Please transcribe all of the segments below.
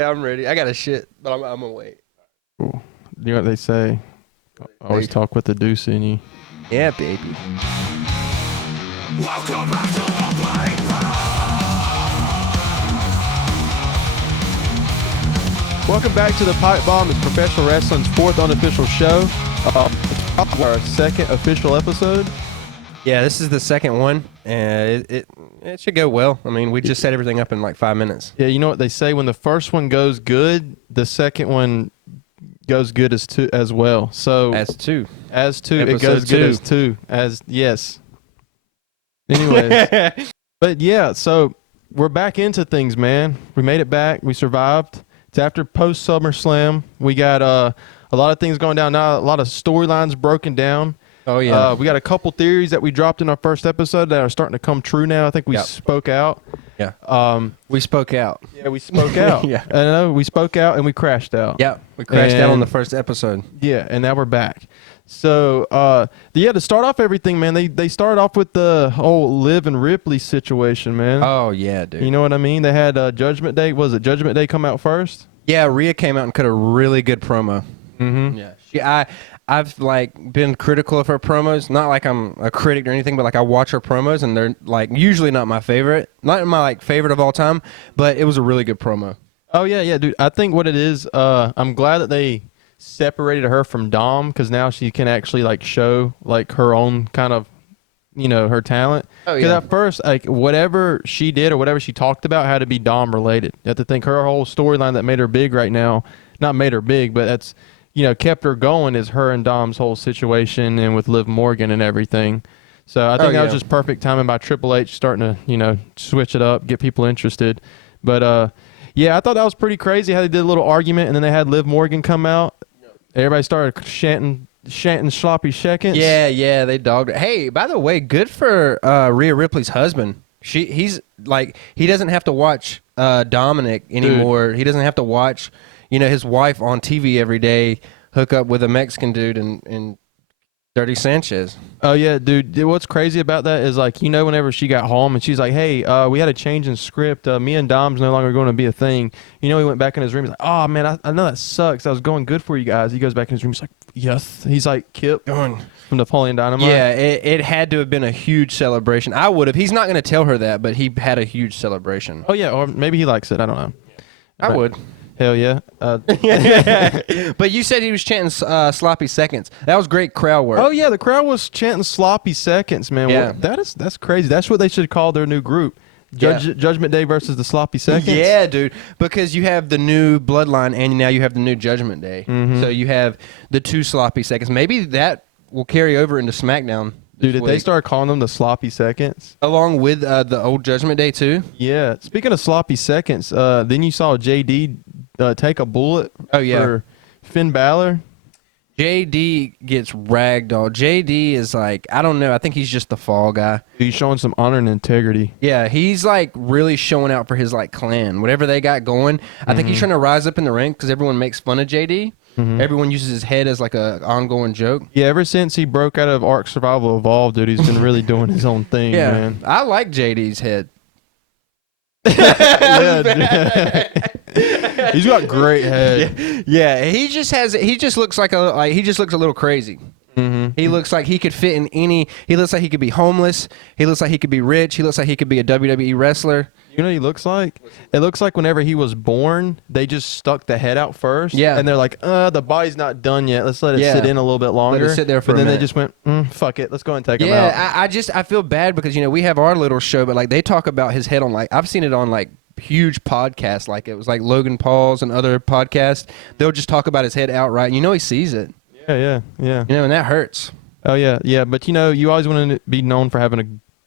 Yeah, I'm ready. I got a shit, but I'm gonna wait. Cool. You know what they say? Always talk with the deuce in you. Yeah, baby. Welcome back to the Welcome back to the Pipebomb. It's professional wrestling's fourth unofficial show. It's probably our second official episode. Yeah, this is the second one, and it should go well. I mean, we just set everything up in like 5 minutes. Yeah, you know what they say? When the first one goes good, the second one goes good as well. So As two. it goes good as two. Yes. Anyways, but yeah, so we're back into things, man. We made it back. We survived. It's after post Summerslam. We got a lot of things going down now. A lot of storylines broken down. Oh yeah. We got a couple theories that we dropped in our first episode that are starting to come true now. I think we spoke out. Yeah. We spoke out. Yeah, we spoke out. Yeah. I know, we spoke out and we crashed out. Yeah. We crashed out on the first episode. Yeah, and now we're back. So, to start off everything, man, they started off with the whole Liv and Ripley situation, man. Oh yeah, dude. You know what I mean? They had Judgment Day. Was it Judgment Day come out first? Yeah, Rhea came out and cut a really good promo. Mm-hmm. Yeah. I've like been critical of her promos. Not like I'm a critic or anything, but like I watch her promos and they're like usually not my favorite. Not my like favorite of all time, but it was a really good promo. Oh yeah, dude. I think what it is, I'm glad that they separated her from Dom because now she can actually like show like her own kind of, her talent. Oh yeah. Because at first, like whatever she did or whatever she talked about had to be Dom related. You have to think her whole storyline that made her big right now, not made her big, but that's kept her going is her and Dom's whole situation and with Liv Morgan and everything. So I think that was just perfect timing by Triple H starting to switch it up, get people interested. But I thought that was pretty crazy how they did a little argument and then they had Liv Morgan come out. Everybody started chanting sloppy seconds. Yeah, they dogged it. Hey, by the way, good for Rhea Ripley's husband. He's like he doesn't have to watch Dominic anymore. Dude. He doesn't have to watch his wife on TV every day hook up with a Mexican dude and Dirty Sanchez. Oh yeah, dude. What's crazy about that is like whenever she got home and she's like, "Hey, we had a change in script. Me and Dom's no longer going to be a thing." He went back in his room. He's like, "Oh man, I know that sucks. I was going good for you guys." He goes back in his room. He's like, "Yes." He's like, "Kip from Napoleon Dynamite." Yeah, it had to have been a huge celebration. I would have. He's not going to tell her that, but he had a huge celebration. Oh yeah, or maybe he likes it. I don't know. I would. Hell yeah. But you said he was chanting sloppy seconds. That was great crowd work. Oh, yeah. The crowd was chanting sloppy seconds, man. Yeah. Well, that's crazy. That's what they should call their new group. Judgment Day versus the sloppy seconds. Yeah, dude. Because you have the new Bloodline and now you have the new Judgment Day. Mm-hmm. So you have the two sloppy seconds. Maybe that will carry over into SmackDown. Dude, if they start calling them the sloppy seconds. Along with the old Judgment Day, too? Yeah. Speaking of sloppy seconds, then you saw JD take a bullet for Finn Balor. JD gets ragdolled. JD is like, I don't know. I think he's just the fall guy. He's showing some honor and integrity. Yeah, he's like really showing out for his like clan. Whatever they got going. I think he's trying to rise up in the rank because everyone makes fun of JD. Mm-hmm. Everyone uses his head as like a ongoing joke. Yeah, ever since he broke out of Ark Survival Evolved, dude, he's been really doing his own thing, man. I like JD's head. He's got great head. Yeah, he just looks like he just looks a little crazy. Mm-hmm. He looks like he could fit in any. He looks like he could be homeless. He looks like he could be rich. He looks like he could be a WWE wrestler. You know what he looks like? It looks like whenever he was born, they just stuck the head out first. Yeah. And they're like, the body's not done yet. Let's let it sit in a little bit longer. Let it sit there for but a then minute. They just went, fuck it. Let's go and take him out. Yeah, I feel bad because, we have our little show, but like they talk about his head on like, I've seen it on like huge podcasts. Like it was like Logan Paul's and other podcasts. They'll just talk about his head outright. He sees it. Yeah. And that hurts. Oh, yeah. But, you always want to be known for having a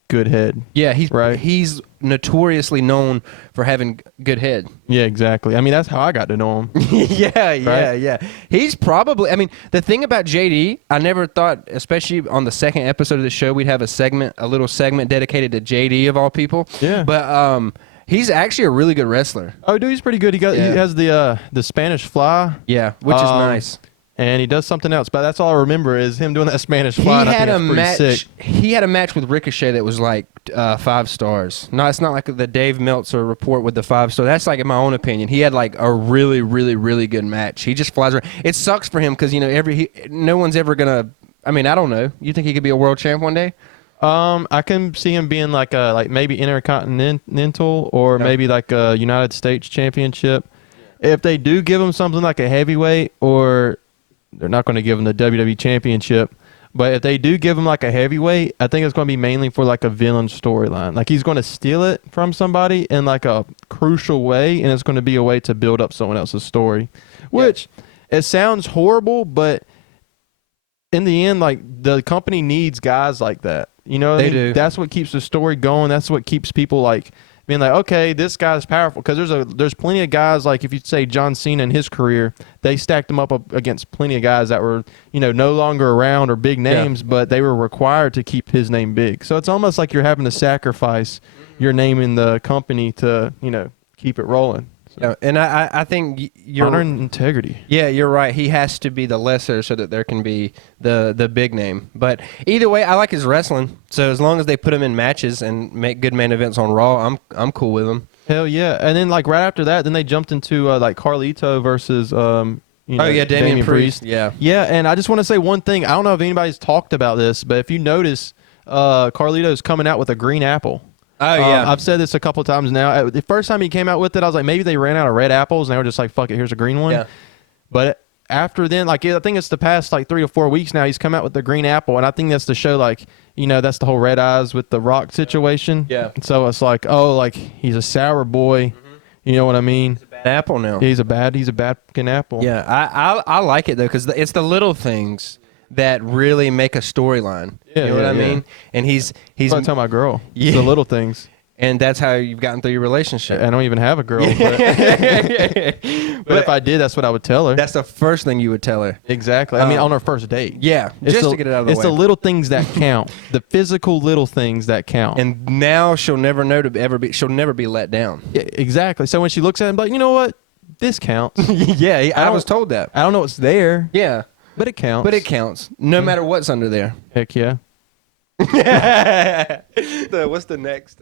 good head. Yeah, he's notoriously known for having good head. Yeah, exactly. I mean, that's how I got to know him. Yeah. He's probably, the thing about JD, I never thought, especially on the second episode of the show, we'd have a little segment dedicated to JD of all people. Yeah. But he's actually a really good wrestler. Oh, dude, he's pretty good. He has the Spanish fly. Yeah, which is nice. and he does something else. But that's all I remember is him doing that Spanish fly. He had a match. He had a match with Ricochet that was like 5 stars. No, it's not like the Dave Meltzer report with the 5 star. That's like in my own opinion. He had like a really, really, really good match. He just flies around. It sucks for him because no one's ever gonna. I mean, I don't know. You think he could be a world champ one day? I can see him being like maybe Intercontinental or maybe like a United States Championship. If they do give him something like a heavyweight, or they're not going to give him the WWE Championship, but if they do give him like a heavyweight, I think it's going to be mainly for like a villain storyline. Like he's going to steal it from somebody in like a crucial way, and it's going to be a way to build up someone else's story, which it sounds horrible, but in the end, like the company needs guys like that. You know what I mean? do. That's what keeps the story going. That's what keeps people like being like, okay, this guy's powerful. Because there's plenty of guys, like if you say John Cena in his career, they stacked him up against plenty of guys that were, no longer around or big names, but they were required to keep his name big. So it's almost like you're having to sacrifice your name in the company to, keep it rolling. So. Yeah, and I think you're honor and integrity. Yeah, you're right. He has to be the lesser so that there can be the big name. But either way, I like his wrestling. So as long as they put him in matches and make good main events on Raw, I'm cool with him. Hell yeah! And then like right after that, then they jumped into like Carlito versus Damian Priest. Yeah. And I just want to say one thing. I don't know if anybody's talked about this, but if you notice, Carlito's coming out with a green apple. Oh, yeah. I've said this a couple of times now. The first time he came out with it, I was like, maybe they ran out of red apples, and they were just like, fuck it, here's a green one. Yeah. But after then, like, I think it's the past, like, 3 to 4 weeks now, he's come out with the green apple, and I think that's to show, like, that's the whole Red Eyes with the Rock situation. Yeah. So it's like, oh, like, he's a sour boy. Mm-hmm. You know what I mean? He's a bad apple now. He's a bad fucking apple. Yeah, I like it, though, because it's the little things that really make a storyline. Yeah, you know what I mean? And he's I'm telling my girl. Yeah. It's the little things. And that's how you've gotten through your relationship. I don't even have a girl. But if I did, that's what I would tell her. That's the first thing you would tell her. Exactly. I mean, on our first date. Yeah, just to get it out of the way. It's the little things that count. The physical little things that count. And now she'll never know she'll never be let down. Yeah, exactly. So when she looks at him, like, you know what? This counts. Yeah, I was told that. I don't know what's there. Yeah. But it counts. But it counts. No matter what's under there. Heck yeah. What's the next?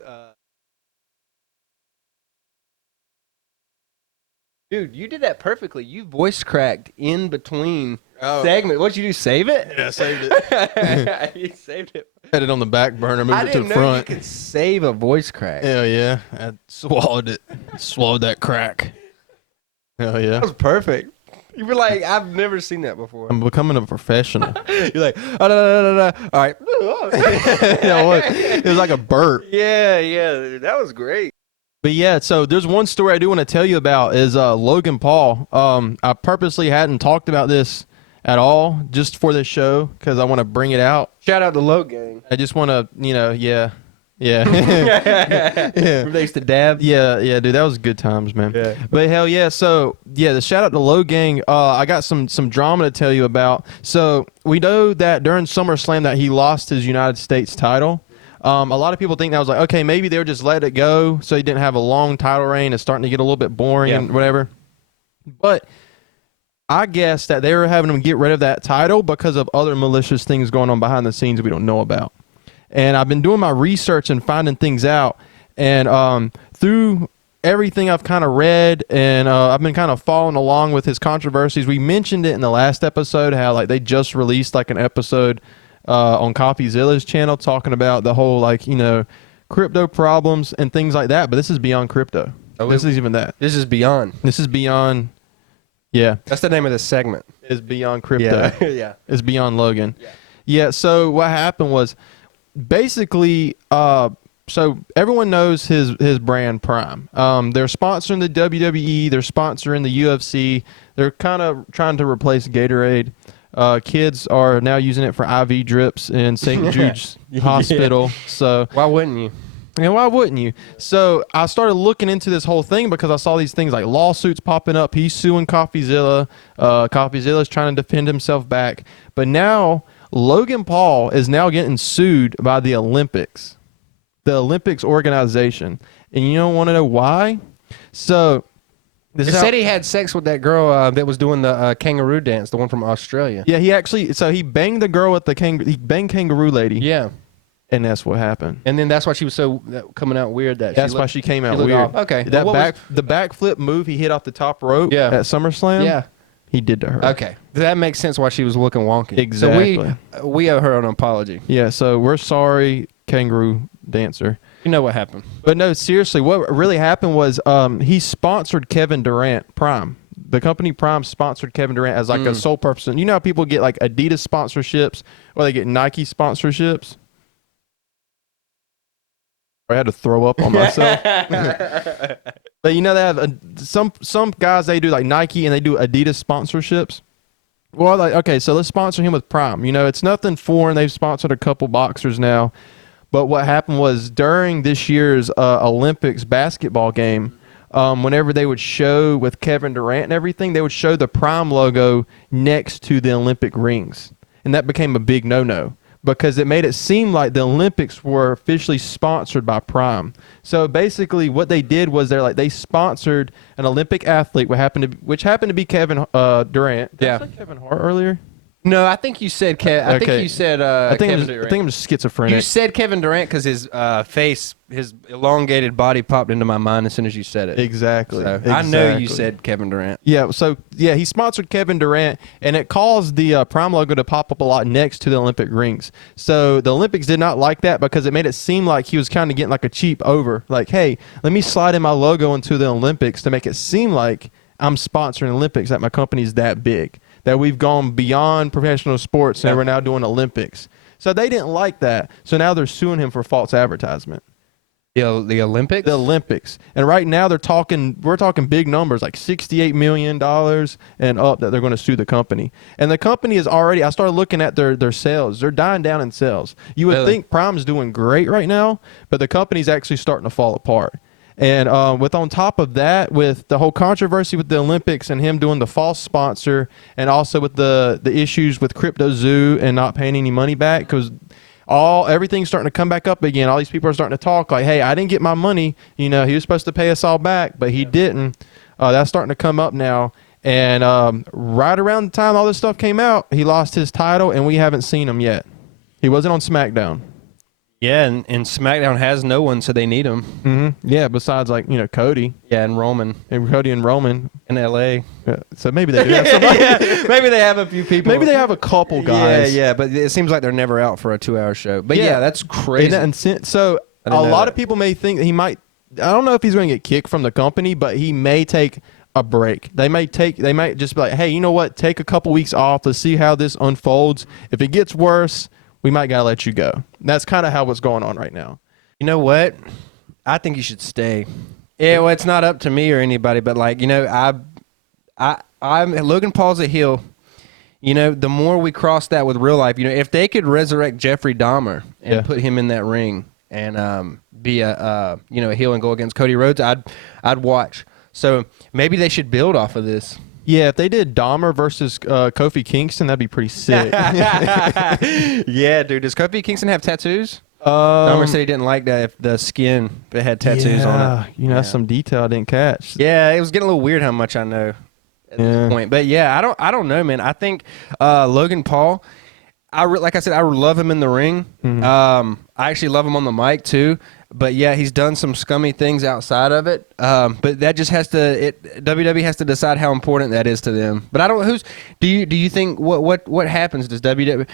Dude, you did that perfectly. You voice cracked in between segment. What'd you do? Save it? Yeah, I saved it. You saved it. Had it on the back burner, moved it to the front. I didn't know you could save a voice crack. Hell yeah. I swallowed it. Swallowed that crack. Hell yeah. That was perfect. You were like, I've never seen that before. I'm becoming a professional. You're like, oh, no. All right. It was like a burp. Yeah. That was great. But yeah, so there's one story I do want to tell you about is Logan Paul. I purposely hadn't talked about this at all just for this show because I want to bring it out. Shout out to Logan. I just want to, yeah. Thanks to Dab. Yeah, dude, that was good times, man. Yeah. But hell yeah, so yeah, the shout out to Logan. I got some drama to tell you about. So we know that during SummerSlam that he lost his United States title. A lot of people think that was like, okay, maybe they were just let it go so he didn't have a long title reign. It's starting to get a little bit boring and whatever. But I guess that they were having him get rid of that title because of other malicious things going on behind the scenes we don't know about. And I've been doing my research and finding things out. And through everything I've kind of read and I've been kind of following along with his controversies. We mentioned it in the last episode, how like they just released like an episode on CopyZilla's channel talking about the whole crypto problems and things like that. But this is beyond crypto. This is even that. This is beyond. This is beyond. Yeah. That's the name of this segment. It's beyond crypto. Yeah. It's beyond Logan. Yeah. So what happened was basically, so everyone knows his brand Prime. They're sponsoring the WWE. They're sponsoring the UFC. They're kind of trying to replace Gatorade. Kids are now using it for IV drips in St. Jude's Hospital. So why wouldn't you? And why wouldn't you? So I started looking into this whole thing because I saw these things like lawsuits popping up. He's suing CopyZilla. CopyZilla's trying to defend himself back. But now Logan Paul is now getting sued by the Olympics organization. And you don't want to know why? So They said he had sex with that girl that was doing the kangaroo dance, the one from Australia. Yeah, he banged the girl with he banged kangaroo lady. Yeah. And that's what happened. And then that's why she was so coming out weird. That's why she came out weird. Off. Okay. The backflip move he hit off the top rope at SummerSlam. Yeah. He did to her. Okay. That makes sense why she was looking wonky. Exactly. So we owe her an apology. Yeah, so we're sorry, kangaroo dancer. You know what happened. But no, seriously, what really happened was he sponsored Kevin Durant, Prime. The company Prime sponsored Kevin Durant as like a sole person. You know how people get like Adidas sponsorships or they get Nike sponsorships? I had to throw up on myself. But you know they have some guys, they do like Nike and they do Adidas sponsorships. Well, like, okay, so let's sponsor him with Prime. You know, it's nothing foreign. They've sponsored a couple boxers now. But what happened was during this year's Olympics basketball game, whenever they would show with Kevin Durant and everything, they would show the Prime logo next to the Olympic rings. And that became a big no-no, because it made it seem like the Olympics were officially sponsored by Prime. So basically what they did was they sponsored an Olympic athlete, which happened to be Kevin Durant. Did I say Kevin Hart earlier? No, I think you said I think you said Kevin Durant. I think I'm just schizophrenic. You said Kevin Durant because his face, his elongated body popped into my mind as soon as you said it. Exactly. So I know you said Kevin Durant. Yeah, so yeah, he sponsored Kevin Durant, and it caused the Prime logo to pop up a lot next to the Olympic rings. So the Olympics did not like that because it made it seem like he was kind of getting like a cheap over. Like, hey, let me slide in my logo into the Olympics to make it seem like I'm sponsoring Olympics, that my company's that big, that we've gone beyond professional sports and we're now doing Olympics. So they didn't like that. So now they're suing him for false advertisement. The Olympics? The Olympics. And right now we're talking big numbers, like $68 million and up, that they're going to sue the company. And the company is already, I started looking at their sales. They're dying down in sales. You would think Prime's doing great right now, but the company's actually starting to fall apart. And on top of that, with the whole controversy with the Olympics and him doing the false sponsor, and also with the issues with CryptoZoo and not paying any money back, because everything's starting to come back up again. All these people are starting to talk like, hey, I didn't get my money. You know, he was supposed to pay us all back, but he didn't. That's starting to come up now. And right around the time all this stuff came out, he lost his title, and we haven't seen him yet. He wasn't on SmackDown. Yeah, and SmackDown has no one, so they need him. Mm-hmm. Yeah, besides Cody. Yeah, and Roman. And Cody and Roman. In L.A. Yeah, so maybe they do have somebody. Yeah, maybe they have a few people. Maybe they have a couple guys. Yeah, but it seems like they're never out for a 2-hour show. But yeah, that's crazy. So a lot of people may think that he might, I don't know if he's going to get kicked from the company, but he may take a break. They might just be like, hey, you know what? Take a couple weeks off to see how this unfolds. If it gets worse, we might gotta let you go. That's kind of how what's going on right now. You know what? I think you should stay. Yeah, well, it's not up to me or anybody, but I'm Logan Paul's a heel. You know, the more we cross that with real life, if they could resurrect Jeffrey Dahmer and put him in that ring and be a heel and go against Cody Rhodes, I'd watch. So maybe they should build off of this. Yeah, if they did Dahmer versus Kofi Kingston, that'd be pretty sick. Yeah, dude. Does Kofi Kingston have tattoos? Dahmer said he didn't like that if the skin had tattoos on it. That's some detail I didn't catch. Yeah, it was getting a little weird how much I know at this point. But yeah, I don't know, man. I think Logan Paul, like I said, I love him in the ring. Mm-hmm. I actually love him on the mic too. But yeah, he's done some scummy things outside of it. But that just WWE has to decide how important that is to them. But I don't. Do you think what happens? Does WWE?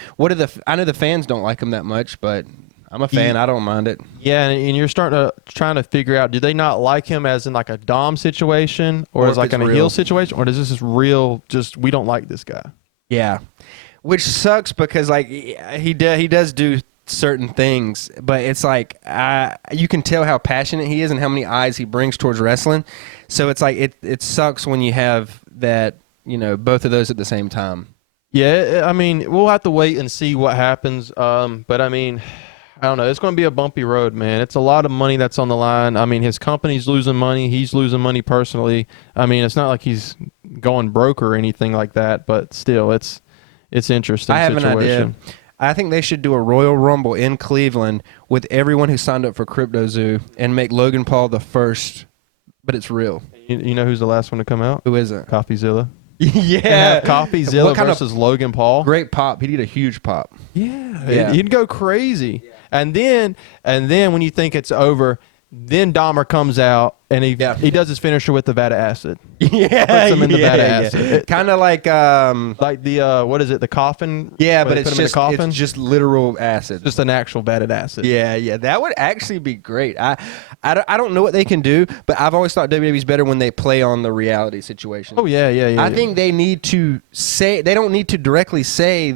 I know the fans don't like him that much, but I'm a fan. I don't mind it. Yeah, and you're trying to figure out, do they not like him as in like a Dom situation, or as like in a heel situation, or is this just real? Just we don't like this guy. Yeah, which sucks because like he does do certain things, but it's like you can tell how passionate he is and how many eyes he brings towards wrestling. So it's like it sucks when you have that, both of those at the same time. Yeah, I mean, we'll have to wait and see what happens. But I mean, I don't know. It's going to be a bumpy road, man. It's a lot of money that's on the line. I mean, his company's losing money. He's losing money personally. I mean, it's not like he's going broke or anything like that, but still, it's interesting. I have an idea. I think they should do a Royal Rumble in Cleveland with everyone who signed up for CryptoZoo and make Logan Paul the first, but it's real. You know who's the last one to come out? Who is it? Coffeezilla. Yeah. Coffeezilla versus Logan Paul. Great pop. He'd get a huge pop. Yeah. He'd go crazy. Yeah. And then when you think it's over, then Dahmer comes out and he does his finisher with the vat of acid. Yeah. Puts him in the vat of acid. Kind of like the what is it? The coffin? Yeah, but it's just literal acid. Just an actual vat of acid. Yeah. That would actually be great. I don't know what they can do, but I've always thought WWE's better when they play on the reality situation. Oh yeah. I think they need to say, they don't need to directly say,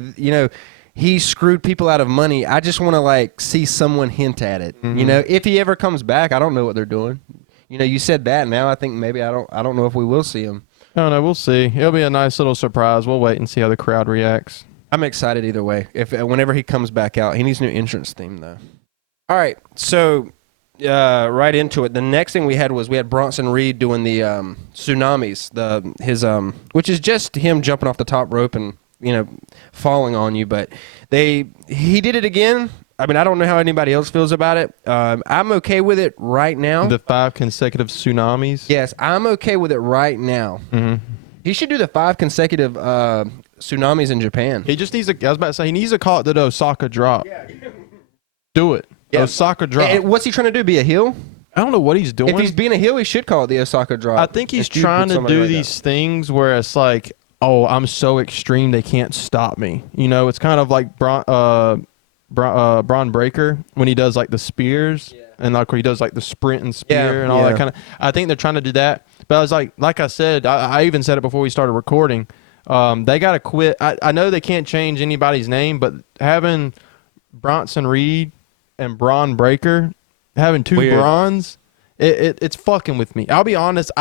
he screwed people out of money. I just want to see someone hint at it. Mm-hmm. If he ever comes back, I don't know what they're doing. You said that. Now I think maybe I don't know if we will see him. No, we'll see. It'll be a nice little surprise. We'll wait and see how the crowd reacts. I'm excited either way. Whenever he comes back out, he needs a new entrance theme though. All right, so right into it. The next thing we had Bronson Reed doing the tsunamis. Which is just him jumping off the top rope and falling on you, but he did it again. I mean, I don't know how anybody else feels about it. I'm okay with it right now. The 5 consecutive tsunamis? Yes, I'm okay with it right now. Mm-hmm. He should do the 5 consecutive tsunamis in Japan. He just needs I was about to say, he needs to call it the Osaka drop. Yeah. Do it. Yeah. Osaka drop. And what's he trying to do, be a heel? I don't know what he's doing. If he's being a heel, he should call it the Osaka drop. I think he's trying to do these things where it's like, oh, I'm so extreme they can't stop me. It's kind of like Braun Breaker when he does the spears and when he does the sprint and spear and all that kind of. I think they're trying to do that. But I was like I said, I even said it before we started recording. They got to quit. I know they can't change anybody's name, but having Bronson Reed and Braun Breaker, having two Brauns, it's fucking with me. I'll be honest.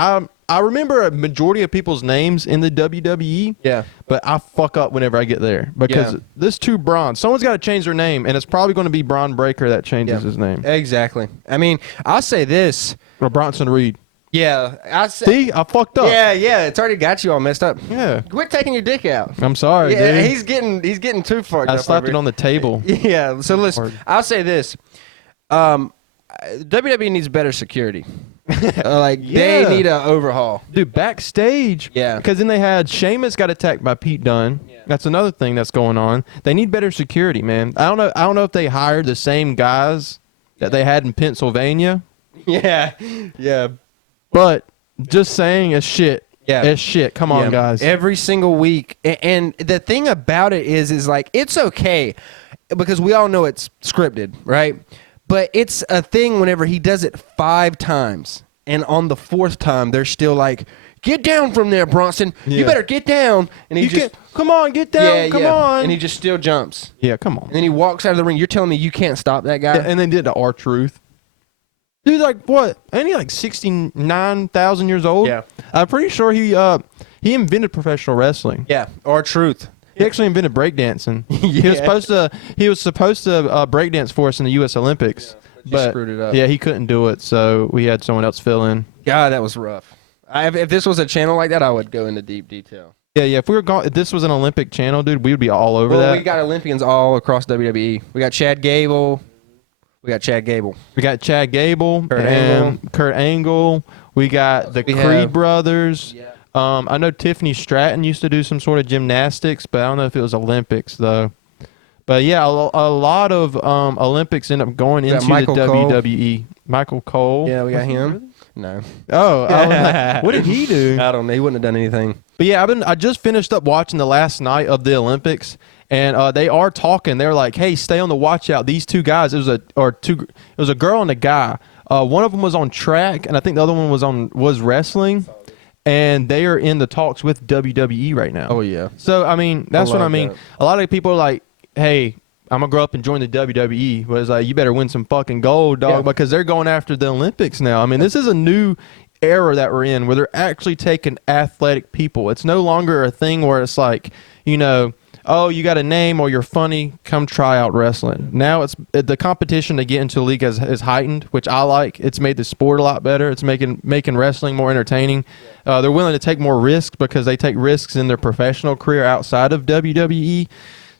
I remember a majority of people's names in the WWE. Yeah. But I fuck up whenever I get there because this two Braun, someone's got to change their name, and it's probably going to be Braun Breaker that changes his name. Exactly. I mean, I'll say this. Or Bronson Reed. Yeah. See, I fucked up. Yeah. It's already got you all messed up. Yeah. Quit taking your dick out. I'm sorry, dude. He's getting too fucked up. I slapped it on the table. Yeah. So listen, I'll say this. WWE needs better security. They need an overhaul. Dude, backstage. Yeah. Because then they had Sheamus got attacked by Pete Dunne. Yeah. That's another thing that's going on. They need better security, man. I don't know if they hired the same guys that they had in Pennsylvania. Yeah. But just saying it's shit. Yeah. It's shit. Come on, guys. Every single week. And the thing about it is it's okay because we all know it's scripted, right? But it's a thing whenever he does it 5 times, and on the 4th time, they're still like, get down from there, Bronson. Yeah. You better get down. And he come on, get down, come on. And he just still jumps. Yeah, come on. And then he walks out of the ring. You're telling me you can't stop that guy? Yeah, and then did the R-Truth. Dude, what? Ain't he 69,000 years old? Yeah. I'm pretty sure he invented professional wrestling. Yeah, R-Truth. He actually invented breakdancing. He was supposed to breakdance for us in the U.S. Olympics, but screwed it up. Yeah, he couldn't do it, so we had someone else fill in. God, that was rough. If this was a channel like that, I would go into deep detail. Yeah. If this was an Olympic channel, dude, we would be all over that. We got Olympians all across WWE. We got Chad Gable. We got Chad Gable. Kurt Angle. We got the Creed brothers. Yeah. I know Tiffany Stratton used to do some sort of gymnastics, but I don't know if it was Olympics, though. But, yeah, a lot of Olympics end up going into the WWE. Michael Cole. Yeah, we got him. No. Oh, what did he do? I don't know. He wouldn't have done anything. But, yeah, I just finished up watching the last night of the Olympics, and they are talking. They're like, hey, stay on the watch out. These two guys, it was a girl and a guy. One of them was on track, and I think the other one was wrestling. And they are in the talks with WWE right now. Oh, yeah. So, I mean, that's what I mean. That. A lot of people are like, hey, I'm going to grow up and join the WWE. But it's like, you better win some fucking gold, dog, because they're going after the Olympics now. I mean, this is a new era that we're in where they're actually taking athletic people. It's no longer a thing where it's like, oh, you got a name or you're funny, come try out wrestling. Now it's the competition to get into the league is heightened, which I like. It's made the sport a lot better. It's making wrestling more entertaining. They're willing to take more risks because they take risks in their professional career outside of WWE.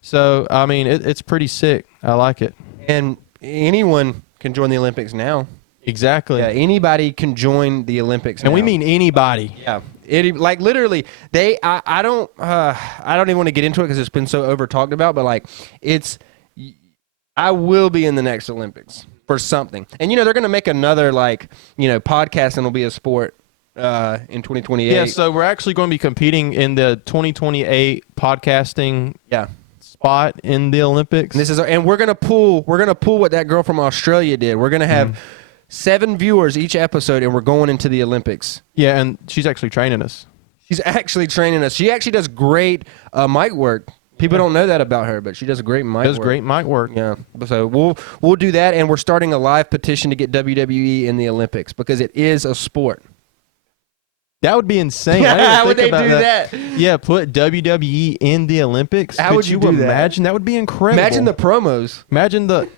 So, I mean, it's pretty sick. I like it. And anyone can join the Olympics now. Exactly. Yeah, anybody can join the Olympics, and now. we mean anybody. Yeah, like literally, I don't even want to get into it because it's been so over talked about. But like, I will be in the next Olympics for something, and they're gonna make another podcasting will be a sport in 2028. Yeah, so we're actually going to be competing in the 2028 podcasting. Yeah. Spot in the Olympics. And we're gonna pull what that girl from Australia did. We're gonna have 7 viewers each episode, and we're going into the Olympics. Yeah, and she's actually training us. She's actually training us. She actually does great mic work. People don't know that about her, but she does great mic work. Does great mic work. Yeah. So we'll do that, and we're starting a live petition to get WWE in the Olympics because it is a sport. That would be insane. How would they do that? Yeah, put WWE in the Olympics. How would you do imagine? That would be incredible. Imagine the promos. Imagine the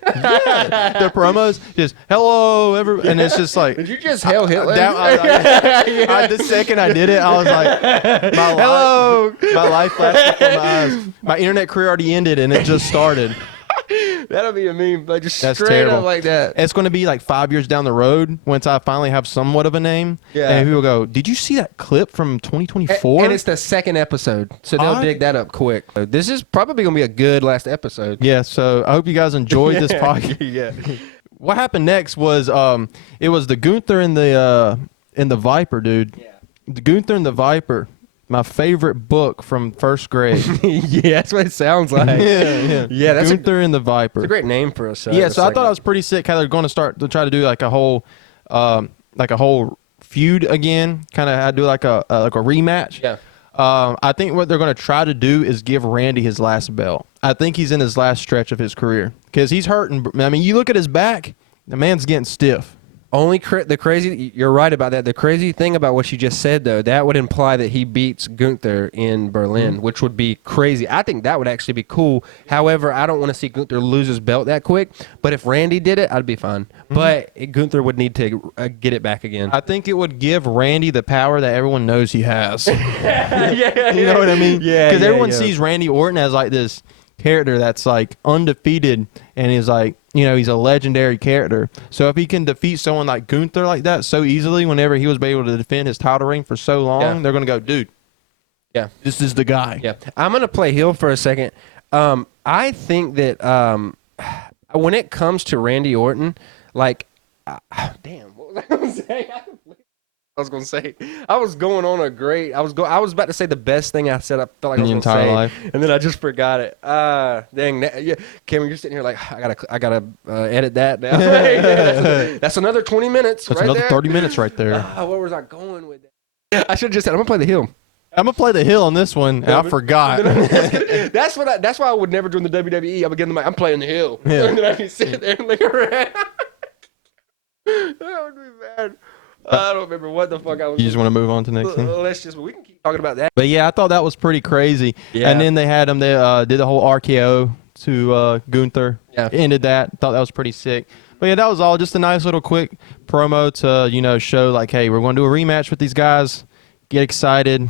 promos. Just hello, everyone, and it's just like. Did you just hail Hitler? The second I did it, I was like, hello. My life flashed before my eyes. My internet career already ended, and it just started. That'll be a meme, but just That's straight terrible. up like that. It's going to be like 5 years down the road once I finally have somewhat of a name. Yeah. And people go, did you see that clip from 2024? And it's the second episode, so they'll dig that up quick. So this is probably going to be a good last episode. Yeah, so I hope you guys enjoyed this podcast. Yeah. What happened next was it was the Gunther and the Viper, dude. Yeah. The Gunther and the Viper. My favorite book from first grade. Yeah, that's what it sounds like. Yeah. That's Gunther and the Viper. It's a great name for us. Yeah, so I thought it was pretty sick how they're going to start to try to do like a whole feud again, kind of do like a rematch. Yeah. I think what they're going to try to do is give Randy his last belt. I think he's in his last stretch of his career because he's hurting. I mean, you look at his back, the man's getting stiff. The crazy, you're right about that. The crazy thing about what you just said, though, that would imply that he beats Gunther in Berlin, which would be crazy. I think that would actually be cool. However, I don't want to see Gunther lose his belt that quick. But if Randy did it, I'd be fine. But Gunther would need to get it back again. I think it would give Randy the power that everyone knows he has. Yeah, you know what I mean? Yeah, because everyone sees Randy Orton as like this character that's like undefeated, and he's like, he's a legendary character. So if he can defeat someone like Gunther like that so easily, whenever he was able to defend his title reign for so long, they're gonna go, dude, yeah, this is the guy. Yeah, I'm gonna play heel for a second. I think that when it comes to Randy Orton, like, damn, what was I gonna say? I was gonna say I was going on a great. I was about to say the best thing I said. I felt like I was your gonna entire say, life, and then I just forgot it. Dang, yeah, Cameron, you're sitting here like I gotta edit that now. That's another 20 minutes. That's right another there. 30 minutes right there. Where was I going with that? I should have just said I'm gonna play the heel. I'm gonna play the heel on this one, and I forgot. That's why I would never join the WWE. I'm getting the mic. I'm playing the heel. Yeah. And then I can sit there and look around. That would be bad. I don't remember what the fuck I was. You just want to move on to the next thing? We can keep talking about that. But yeah, I thought that was pretty crazy. Yeah. And then they had him. They did the whole RKO to Gunther. Yeah. Ended that. Thought that was pretty sick. But yeah, that was all just a nice little quick promo to show like, hey, we're going to do a rematch with these guys. Get excited.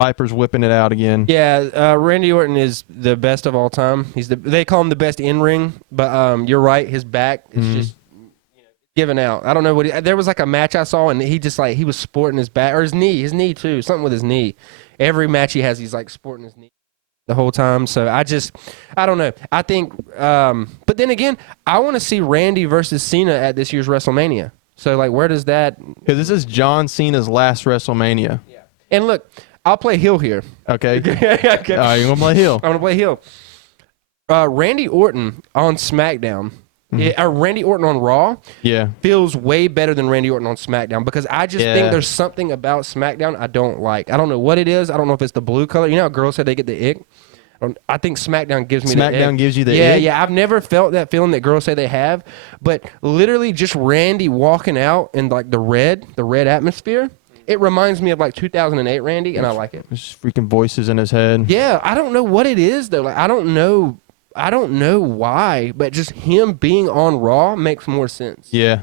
Viper's whipping it out again. Yeah, Randy Orton is the best of all time. They call him the best in ring, but you're right. His back is just giving out. I don't know what there was like a match I saw, and he just like he was sporting his back or his knee too, something with his knee. Every match he has, he's like sporting his knee the whole time. So I don't know. I think, but then again, I want to see Randy versus Cena at this year's WrestleMania. So like, where does that? Because this is John Cena's last WrestleMania. Yeah. And look, I'll play heel here. Okay. Okay. All right, you're gonna play heel. I'm gonna play heel. Randy Orton on SmackDown. Randy Orton on Raw feels way better than Randy Orton on SmackDown because I just think there's something about SmackDown I don't like. I don't know what it is. I don't know if it's the blue color. You know how girls say they get the ick? I think SmackDown gives me the ick. SmackDown gives you the ick? Yeah, I've never felt that feeling that girls say they have. But literally just Randy walking out in like the red atmosphere, it reminds me of like 2008 Randy, and I like it. There's freaking voices in his head. Yeah, I don't know what it is though. Like I don't know why, but just him being on Raw makes more sense. Yeah.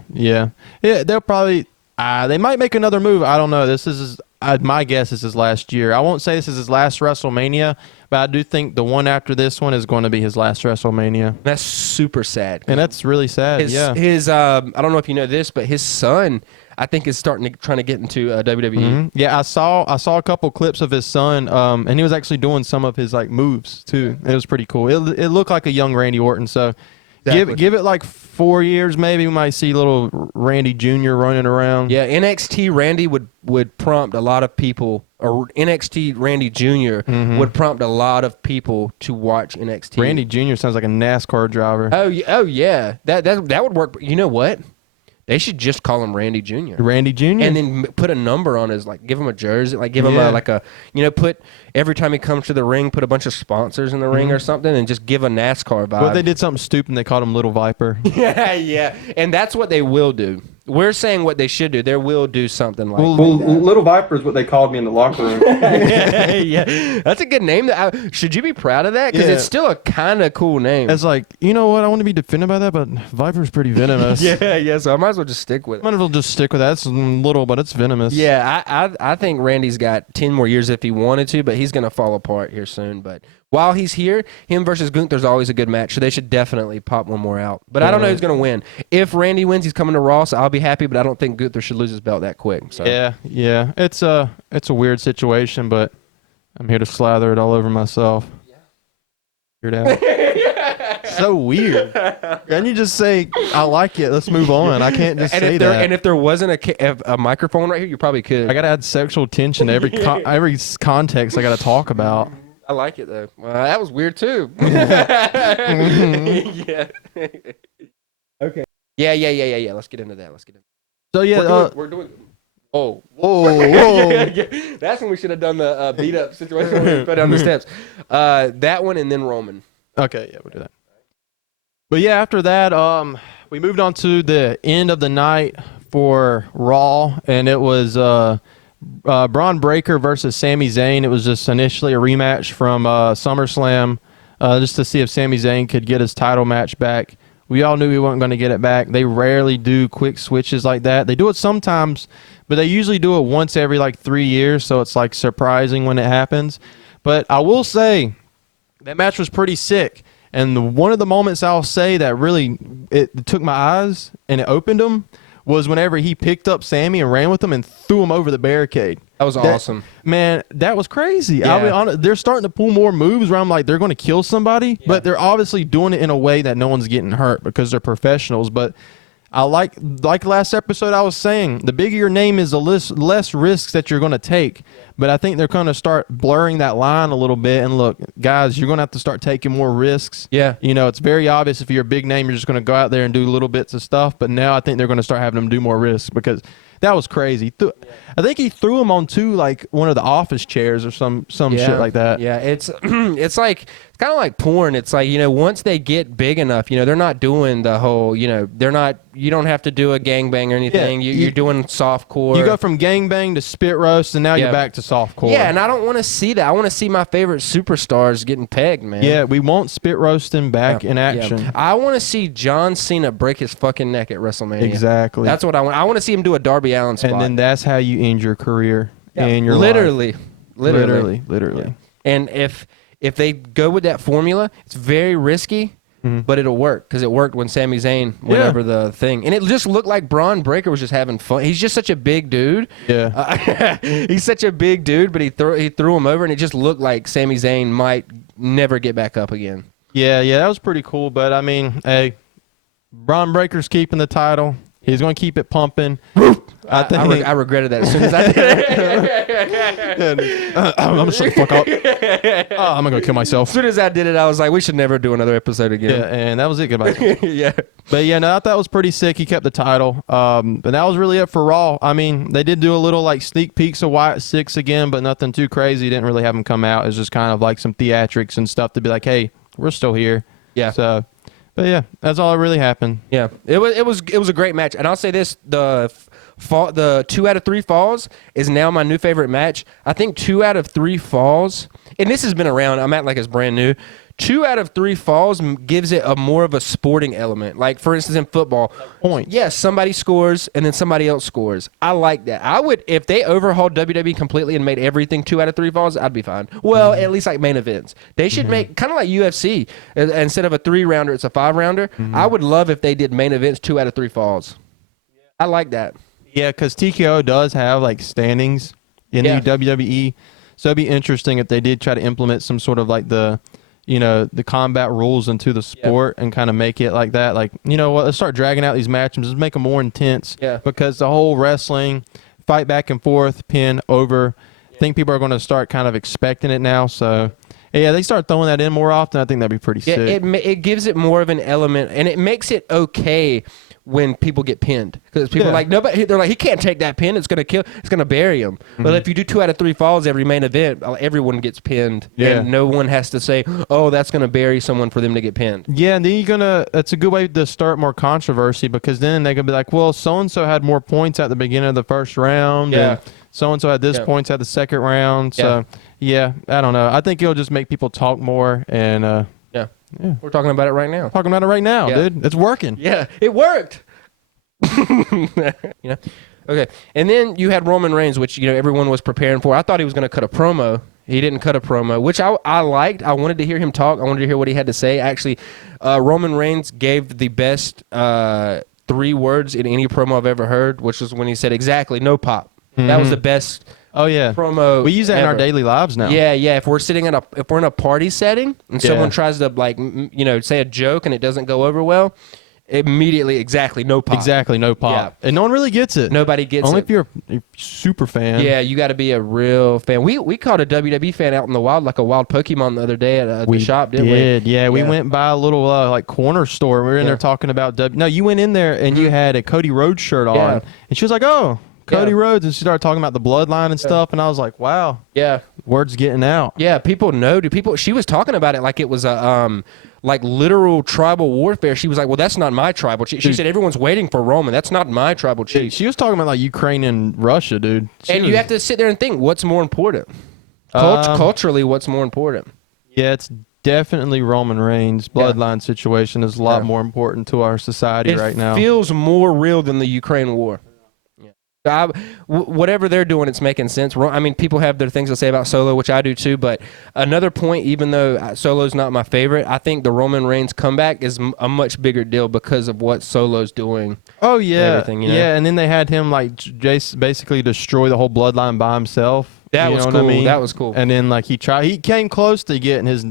They'll probably they might make another move. I don't know. This is my guess is his last year. I won't say this is his last WrestleMania, but I do think the one after this one is going to be his last WrestleMania. That's super sad. And that's really sad. His I don't know if you know this, but his son, I think, is trying to get into WWE. Mm-hmm. Yeah, I saw a couple clips of his son, and he was actually doing some of his like moves too. It was pretty cool. It looked like a young Randy Orton. So give it like 4 years, maybe we might see little Randy Jr. running around. Yeah, NXT Randy would prompt a lot of people, or NXT Randy Jr. would prompt a lot of people to watch NXT. Randy Jr. sounds like a NASCAR driver. Oh yeah, that would work. You know what? They should just call him Randy Jr. Randy Jr. And then put a number on his, like, give him a jersey, like give him put every time he comes to the ring, put a bunch of sponsors in the ring or something, and just give a NASCAR vibe. Well, they did something stupid and they called him Little Viper. yeah. And that's what they will do. We're saying what they should do. They will do something like that. Little Viper is what they called me in the locker room. Yeah, that's a good name. Should you be proud of that? Because it's still a kind of cool name. It's like, you know what? I want to be defended by that, but Viper's pretty venomous. yeah. So I might as well just stick with it. Might as well just stick with that. It's little, but it's venomous. Yeah, I think Randy's got 10 more years if he wanted to, but he's going to fall apart here soon. But while he's here, him versus Gunther's always a good match, so they should definitely pop one more out. But I don't know who's going to win. If Randy wins, he's coming to Raw, so I'll be happy, but I don't think Gunther should lose his belt that quick. So. Yeah. It's a weird situation, but I'm here to slather it all over myself. Figure it out. So weird. Can you just say, I like it, let's move on? I can't just say that. And if there wasn't a microphone right here, you probably could. I got to add sexual tension to every context I got to talk about. I like it, though. That was weird, too. Yeah. Okay. Yeah. Let's get into that. So, yeah. We're doing whoa. Yeah. That's when we should have done the beat-up situation where we put down the steps. That one and then Roman. Okay, yeah, we'll do that. But, yeah, after that, we moved on to the end of the night for Raw, and it was Braun Breaker versus Sami Zayn. It was just initially a rematch from SummerSlam, just to see if Sami Zayn could get his title match back. We all knew he wasn't going to get it back. They rarely do quick switches like that. They do it sometimes, but they usually do it once every like 3 years, so it's like surprising when it happens. But I will say that match was pretty sick. And one of the moments I'll say that really it took my eyes and it opened them was whenever he picked up Sammy and ran with him and threw him over the barricade. That was awesome. Man, that was crazy. Yeah. I'll be honest, they're starting to pull more moves where I'm like, they're going to kill somebody, but they're obviously doing it in a way that no one's getting hurt because they're professionals. But I like last episode I was saying, the bigger your name is, the less risks that you're going to take. But I think they're going to start blurring that line a little bit. And look, guys, you're going to have to start taking more risks. Yeah. You know, it's very obvious if you're a big name, you're just going to go out there and do little bits of stuff. But now I think they're going to start having them do more risks because that was crazy. I think he threw him onto like one of the office chairs or some shit like that. Yeah, it's like it's kind of like porn. It's like, you know, once they get big enough, you know, they're not doing the whole, you know, you don't have to do a gangbang or anything. You're doing softcore. You go from gangbang to spit roast, and now you're back to softcore. Yeah, and I don't want to see that. I want to see my favorite superstars getting pegged, man. Yeah, we want spit roasting back in action. Yeah. I want to see John Cena break his fucking neck at WrestleMania. Exactly. That's what I want. I want to see him do a Darby Allin spot. And then that's how you end your career and your literally. Yeah. And if they go with that formula, it's very risky, but it'll work because it worked when Sami Zayn went over the thing. And it just looked like Braun Breaker was just having fun. He's just such a big dude. Yeah. He's such a big dude, but he threw him over, and it just looked like Sami Zayn might never get back up again. Yeah, that was pretty cool. But, I mean, hey, Braun Breaker's keeping the title. He's going to keep it pumping. I regretted that as soon as I did it. I'm going to shut the fuck up. I'm going to kill myself. As soon as I did it, I was like, we should never do another episode again. Yeah, and that was it. Goodbye. Yeah. But, yeah, no, I thought that was pretty sick. He kept the title. But that was really it for Raw. I mean, they did do a little, like, sneak peeks of Wyatt 6 again, but nothing too crazy. Didn't really have him come out. It was just kind of like some theatrics and stuff to be like, hey, we're still here. Yeah. So... But yeah, that's all that really happened. Yeah, it was a great match, and I'll say this: the the 2 out of 3 falls is now my new favorite match. I think 2 out of 3 falls, and this has been around. I'm acting like it's brand new. 2 out of 3 falls gives it a more of a sporting element. Like, for instance, in football, points. Yes, somebody scores and then somebody else scores. I like that. I would, if they overhauled WWE completely and made everything 2 out of 3 falls, I'd be fine. Well, at least like main events. They should make, kind of like UFC, instead of a 3-rounder, it's a 5-rounder. I would love if they did main events 2 out of 3 falls. I like that. Yeah, because TKO does have like standings in the WWE. So it'd be interesting if they did try to implement some sort of like the combat rules into the sport and kind of make it like that. Like, you know what, let's start dragging out these matches, just make them more intense. Yeah. Because the whole wrestling, fight back and forth, pin, over, I think people are going to start kind of expecting it now. So, yeah, they start throwing that in more often. I think that'd be pretty sick. It gives it more of an element, and it makes it okay when people get pinned, because people are like, nobody, they're like, he can't take that pin, it's gonna bury him. But if you do 2 out of 3 falls every main event, everyone gets pinned, and no one has to say, oh, that's gonna bury someone for them to get pinned. Yeah, and then that's a good way to start more controversy, because then they could be like, well, so and so had more points at the beginning of the first round, and so and so had this points at the second round. So I don't know, I think it'll just make people talk more. And yeah, we're talking about it right now. Talking about it right now, dude. It's working. Yeah, it worked. Okay. And then you had Roman Reigns, which everyone was preparing for. I thought he was going to cut a promo. He didn't cut a promo, which I liked. I wanted to hear him talk. I wanted to hear what he had to say. Actually, Roman Reigns gave the best 3 words in any promo I've ever heard, which was when he said, exactly, no pop. That was the best. Oh yeah, promo. We use that in our daily lives now. Yeah. If we're sitting if we're in a party setting and someone tries to say a joke and it doesn't go over well, immediately, exactly, no pop. Exactly, no pop. Yeah. And no one really gets it. Nobody gets it. Only if you're a super fan. Yeah, you got to be a real fan. We caught a WWE fan out in the wild, like a wild Pokemon the other day at the shop, didn't we? Yeah, we went by a little like corner store. We were in there talking about No, you went in there and you had a Cody Rhodes shirt on, and she was like, "Oh, Cody Rhodes," and she started talking about the bloodline and stuff, and I was like, "Wow, word's getting out." Yeah, people know. She was talking about it like it was a like literal tribal warfare. She was like, "Well, that's not my tribal chief." She said, "Everyone's waiting for Roman. That's not my tribal chief." She was talking about like Ukraine and Russia, dude. You have to sit there and think, what's more important? Culturally, what's more important? Yeah, it's definitely Roman Reigns' bloodline situation is a lot more important to our society right now. It feels more real than the Ukraine war. Whatever they're doing, it's making sense. I mean, people have their things to say about Solo, which I do too, but another point, even though Solo's not my favorite, I think the Roman Reigns comeback is a much bigger deal because of what Solo's doing. Oh, yeah. Everything, yeah, and then they had him like basically destroy the whole bloodline by himself. That was cool. I mean? That was cool. And then like he came close to getting his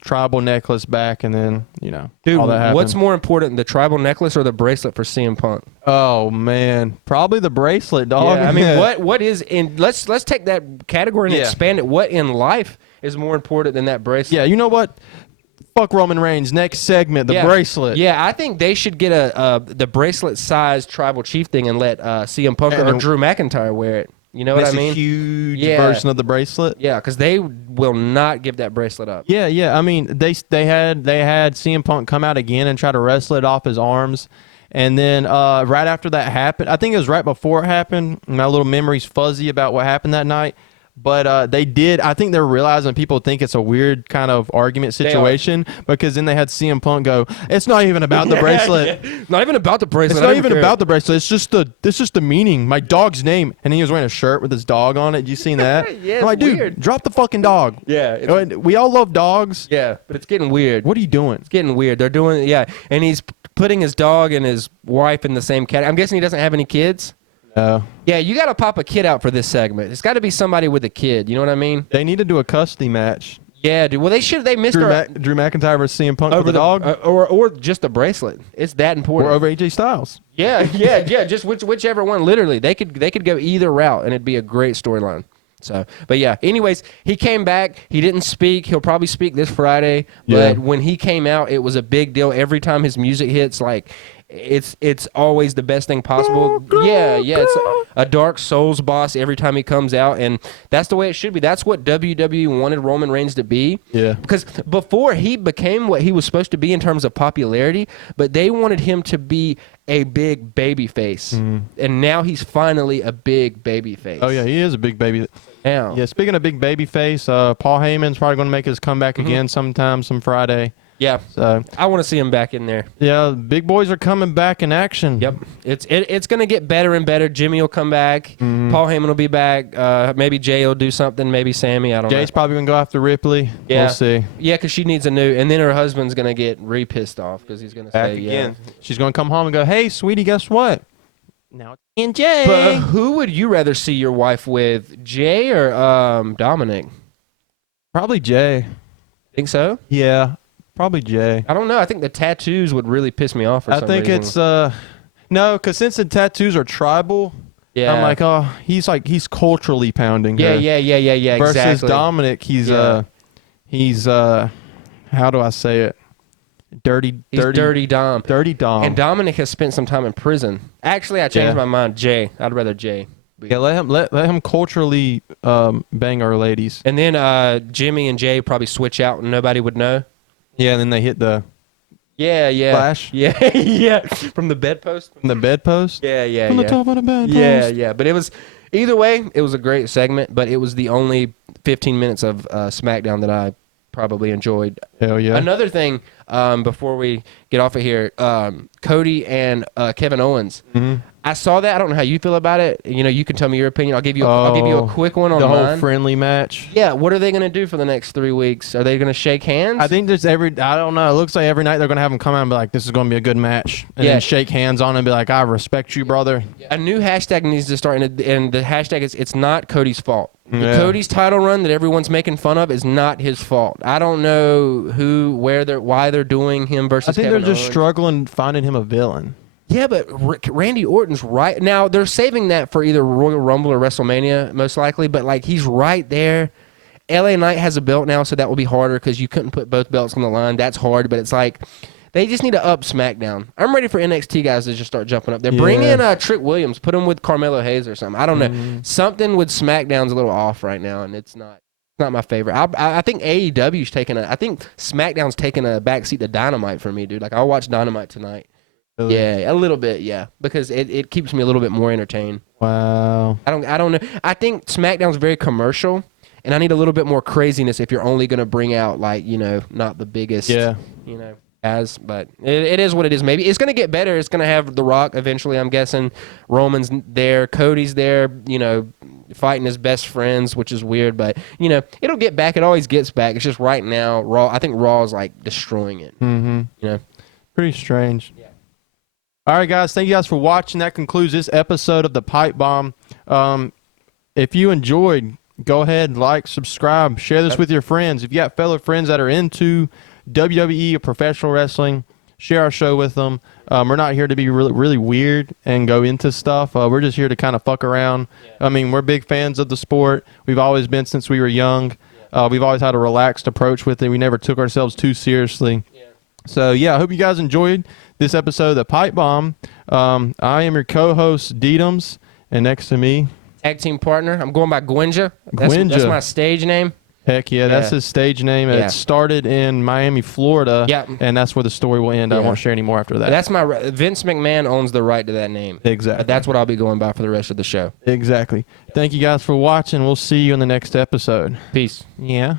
tribal necklace back, and then dude, all that happened. What's more important, the tribal necklace or the bracelet for CM Punk? Oh man, probably the bracelet, dog. Yeah, I mean, what is in? Let's take that category and expand it. What in life is more important than that bracelet? Yeah, you know what? Fuck Roman Reigns. Next segment, the bracelet. Yeah, I think they should get the bracelet-sized tribal chief thing and let CM Punk or Drew McIntyre wear it. You know what I mean? A huge version of the bracelet. Yeah, because they will not give that bracelet up. Yeah. I mean, they had CM Punk come out again and try to wrestle it off his arms, and then right after that happened, I think it was right before it happened. My little memory's fuzzy about what happened that night. But they did. I think they're realizing people think it's a weird kind of argument situation because then they had CM Punk go, "It's not even about the bracelet. Not even about the bracelet. It's not even about the bracelet. It's just the meaning. My dog's name." And he was wearing a shirt with his dog on it. You seen that? Yeah, I'm like, dude, weird. Drop the fucking dog. Yeah, we all love dogs. Yeah, but it's getting weird. What are you doing? It's getting weird. They're doing and he's putting his dog and his wife in the same category. I'm guessing he doesn't have any kids. Yeah, you got to pop a kid out for this segment. It's got to be somebody with a kid. You know what I mean? They need to do a custody match. Yeah, dude. Well, they should. They missed Drew McIntyre versus CM Punk over the dog, or just the bracelet. It's that important. Or over AJ Styles. Yeah. Just whichever one. Literally, they could go either route, and it'd be a great storyline. So, but yeah. Anyways, he came back. He didn't speak. He'll probably speak this Friday. But when he came out, it was a big deal. Every time his music hits, like it's always the best thing possible. Yeah, it's a Dark Souls boss every time he comes out, and that's the way it should be. That's what WWE wanted Roman Reigns to be. Yeah. Because before he became what he was supposed to be in terms of popularity, but they wanted him to be a big baby face, and now he's finally a big baby face. Oh yeah, he is a big baby. Now, Yeah, speaking of big baby face, Paul Heyman's probably going to make his comeback again sometime, some Friday. yeah. So I want to see him back in there. yeah, big boys are coming back in action. Yep, it's going to get better and better. Jimmy will come back. Paul Heyman will be back. Maybe Jay will do something. Maybe Sammy. I don't know. Jay's probably going to go after Ripley. Yeah. We'll see. Yeah, because she needs a new, and then her husband's going to get pissed off because he's going to Back say again. yeah. She's going to come home and go, "Hey, sweetie, guess what? Now it's me and Jay." But who would you rather see your wife with, Jay or Dominic? Probably Jay. Think so? Yeah, probably Jay. I don't know. I think the tattoos would really piss me off for I some think reason. it's no, because since the tattoos are tribal, Yeah. I'm like, oh, he's culturally pounding Yeah, her. yeah, Versus exactly. Dominic, he's how do I say it? He's dirty Dom. Dirty Dom. And Dominic has spent some time in prison. Actually, I changed my mind. Jay. I'd rather Jay. Yeah, let him culturally bang our ladies. And then Jimmy and Jay probably switch out and nobody would know. Yeah, and then they hit the Yeah. Flash? Yeah, yeah. From the bedpost. from the bedpost. Yeah. From the top of the bedpost. Yeah. But it was either way. It was a great segment, but it was the only 15 minutes of SmackDown that I probably enjoyed. Hell yeah. Another thing, before we get off of here, Cody and Kevin Owens. I saw that. I don't know how you feel about it. You know, you can tell me your opinion. I'll give you a quick one on the mine. whole friendly match. Yeah, what are they going to do for the next 3 weeks? Are they going to shake hands? I think I don't know. It looks like every night they're going to have them come out and be like, this is going to be a good match. And then shake hands on it and be like, I respect you, brother. A new hashtag needs to start, and the hashtag is it's not Cody's fault. Yeah. Cody's title run that everyone's making fun of is not his fault. I don't know why they're doing him versus I think Kevin they're just Owens. struggling finding him a villain. Yeah, but Randy Orton's right now. They're saving that for either Royal Rumble or WrestleMania, most likely. But like, he's right there. LA Knight has a belt now, so that will be harder because you couldn't put both belts on the line. That's hard, but it's like they just need to up SmackDown. I'm ready for NXT guys to just start jumping up there. Yeah. Bring in Trick Williams, put him with Carmelo Hayes or something. I don't know. Something with SmackDown's a little off right now, and it's not my favorite. I think AEW's I think SmackDown's taking a backseat to Dynamite for me, dude. Like, I'll watch Dynamite tonight. Really? Yeah, a little bit, yeah, because it keeps me a little bit more entertained. Wow. I don't know. I think SmackDown's very commercial, and I need a little bit more craziness if you're only going to bring out, like, you know, not the biggest, guys, but it is what it is. Maybe it's going to get better. It's going to have The Rock eventually, I'm guessing. Roman's there, Cody's there, you know, fighting his best friends, which is weird, but, you know, it'll get back. It always gets back. It's just right now, I think Raw is like destroying it. Mm-hmm. You know, pretty strange. Yeah. All right, guys. Thank you guys for watching. That concludes this episode of the Pipe Bomb. If you enjoyed, go ahead, like, subscribe, share this with your friends. If you got fellow friends that are into WWE or professional wrestling, share our show with them. We're not here to be really, really weird and go into stuff. We're just here to kind of fuck around. Yeah. I mean, we're big fans of the sport. We've always been since we were young. We've always had a relaxed approach with it. We never took ourselves too seriously. Yeah. So, yeah, I hope you guys enjoyed this episode of the Pipe Bomb. I am your co-host, Deedums, and next to me, tag team partner. I'm going by Gwinja. That's my stage name. Heck yeah, that's his stage name. It started in Miami, Florida, and that's where the story will end. I won't share any more after that. That's Vince McMahon owns the right to that name. Exactly. That's what I'll be going by for the rest of the show. Exactly. Thank you guys for watching. We'll see you in the next episode. Peace. Yeah.